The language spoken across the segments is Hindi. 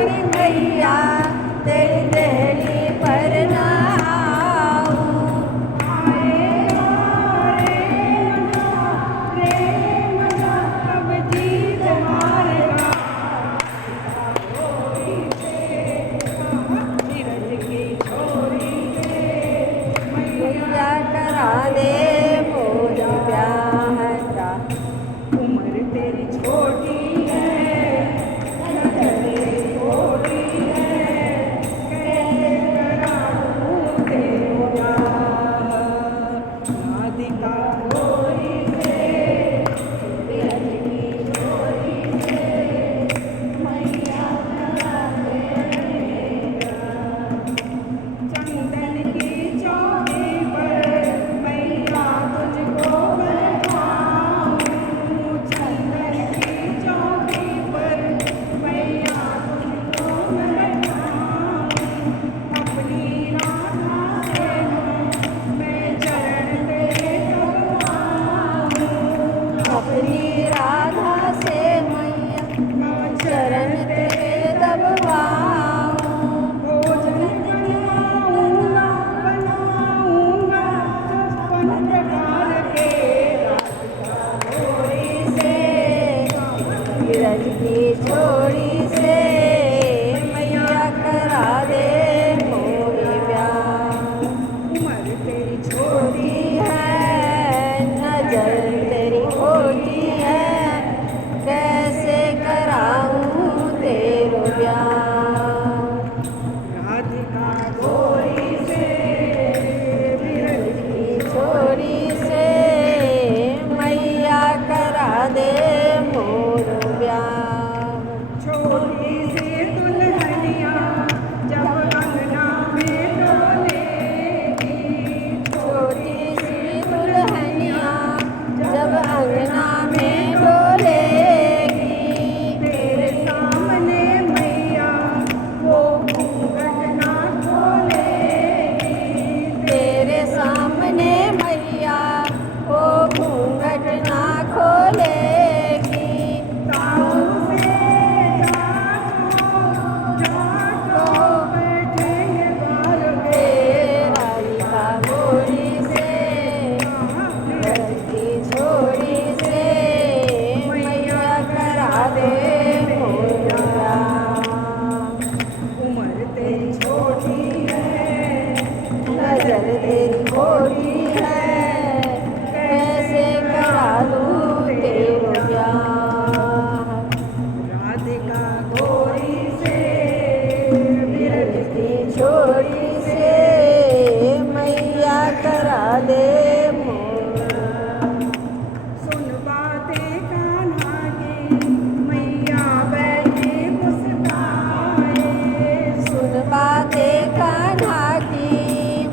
तेरी मैया तेरी देहली पर ना आऊं। प्रेम सब जीत हारेगा। मैया करा दे मोर ब्याह का। उम्र तेरी छोटी है, तेरी छोटी है, कैसे कराऊं तेरा राधिका गोरी से, बिरज की छोरी से, मैया करा दे मेरा। चंदन की चौकी पर मैया तुझको बैठाऊं। चंदन की चौकी पर मैया तुझको बैठाऊं। अपनी राधा से मैं चरण तेरे दबाऊं। अपनी राधा से मैया चरण तेरे दबवाऊं। भोजन बनाऊंगा बनाऊंगा 56 प्रकार के छोड़ी से बिरज की छोड़ी से मैया करा दे मोर ब्याह। उम्र तेरी छोटी छोटी है नजर तेरी खोटी है, कैसे कराऊं तेरो ब्याह। राधिका गोरी से, बिरज की छोड़ी से मैया करा दे मोर ब्याह। छोटी सी दुल्हनिया जब अंगना में डोलेगी। छोटी सी दुल्हनिया जब अंगना में डोलेगी। तेरे सामने मैया वो घूंघट ना खोलेगी। तेरे सामने मैया वो घूंघट ना खोलेगी। ताऊ से जाटो बैठेंगे बार राधिका गोरी से बिरज की छोड़ी से मैया करा दे मोर ब्याह। उम्र तेरी छोटी है, नजर तेरी खोटी है, कैसे करा दूं तेरो ब्याह। राधिका गोरी से, बिरज की छोड़ी से मैया करा दे मोर ब्याह। सुन बातें कान्हा की मैया बैठी मुस्काए। सुन बातें कान्हा की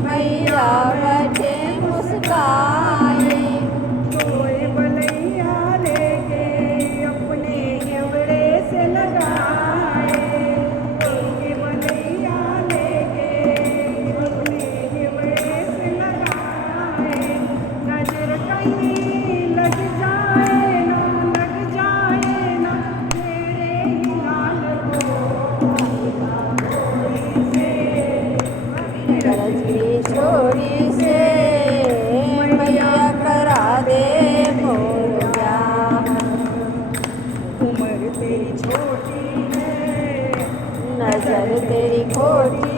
मैया बैठे मुस्काए। कोई बलैया लेके अपने घेवड़े से लगाए। कोई बलैया लेके अपने घेवड़े से लगाए। नजर कहीं लग जाए ना मेरे ही लाल को। बिरज की छोड़ी से मैया करा दे मोर ब्याह। उम्र तेरी छोटी है, नजर तेरी खोटी